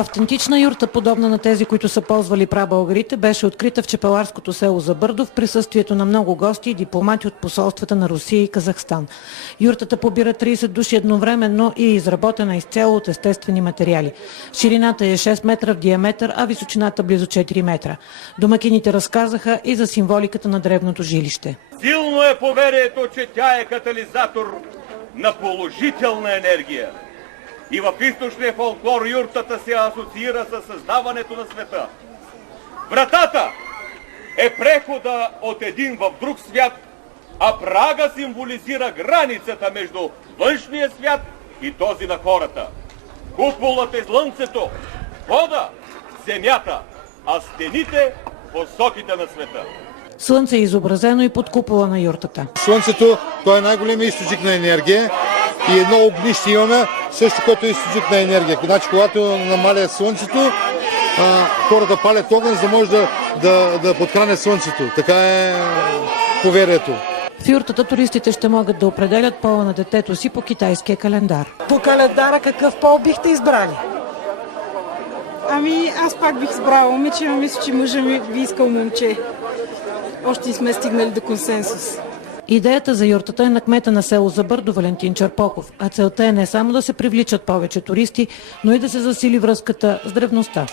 Автентична юрта, подобна на тези, които са ползвали прабългарите, беше открита в чепеларското село Забърдо в присъствието на много гости и дипломати от посолствата на Русия и Казахстан. Юртата побира 30 души едновременно и е изработена изцяло от естествени материали. Ширината е 6 метра в диаметър, а височината близо 4 метра. Домакините разказаха и за символиката на древното жилище. Силно е поверието, че тя е катализатор на положителна енергия. И в източния фолклор юртата се асоциира с създаването на света. Вратата е прехода от един в друг свят, а прага символизира границата между външния свят и този на хората. Куполът е слънцето, вода, земята, а стените посоките на света. Слънце е изобразено и под купола на юртата. Слънцето, той е най-големият източник на енергия и едно огнище имаме, също което е източник на енергия. Значи, когато намаля слънцето, хората палят огън, за да може да подхранят слънцето. Така е поверието. В юртата туристите ще могат да определят пола на детето си по китайския календар. По календара какъв пол бихте избрали? Ами, аз пак бих избрала момиче, но мисля, че мъжа ми би искал момче. Още не сме стигнали до консенсус. Идеята за юртата е на кмета на село Забърдо Валентин Черпоков, а целта е не само да се привличат повече туристи, но и да се засили връзката с древността.